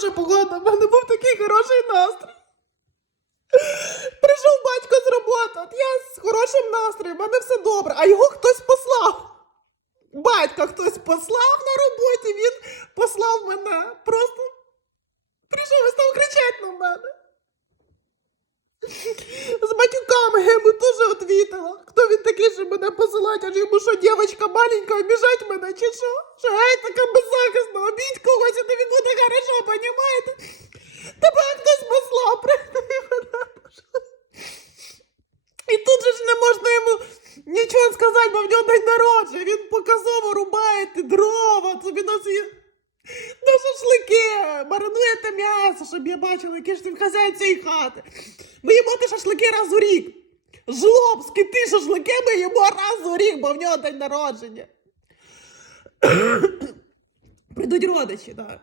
хороша погода, в мене був такий хороший настрій. Прийшов батько з роботи, от я з хорошим настроєм, в мене все добре, а його хтось послав. Батька хтось послав на роботі, він послав мене. Просто прийшов і став кричати на мене. З матюками я йому теж відвітила. Хто він такий, що мене посилать, аж йому що, дівчинка маленька, обіжать мене, чи що? Що гей, така беззахисна, обідь понімаєте? Тебе хтось послав. І тут же ж не можна йому нічого сказати, бо в нього день народження. Він показово рубає дрова, собі свій... На шашлики, маринуєте м'ясо, щоб я бачила, який ж ти хазяїн цієї хати. Ми їмо ті шашлики раз у рік. Жлобські ті шашлики ми їмо раз у рік, бо в нього день народження. Прийдуть родичі, так.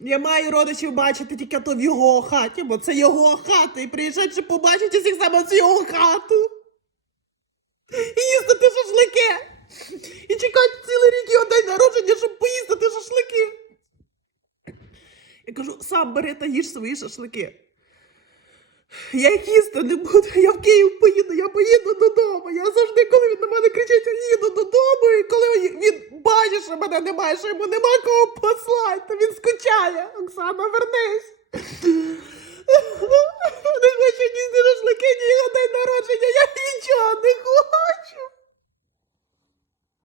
Я маю родичів бачити тільки то в його хаті, бо це його хата. І приїжджать, щоб побачити всіх саме з його хату. І їсти шашлики. І чекати цілий рік його день народження, щоб поїсти шашлики. Я кажу, сам бери та їж свої шашлики. Я їх їсти не буду, я в Київ поїду, я поїду додому. Я завжди, коли він на мене кричить, я їду додому, і коли він бачить, що мене немає, що йому нема кого послати, то він скучає. Оксана, вернись.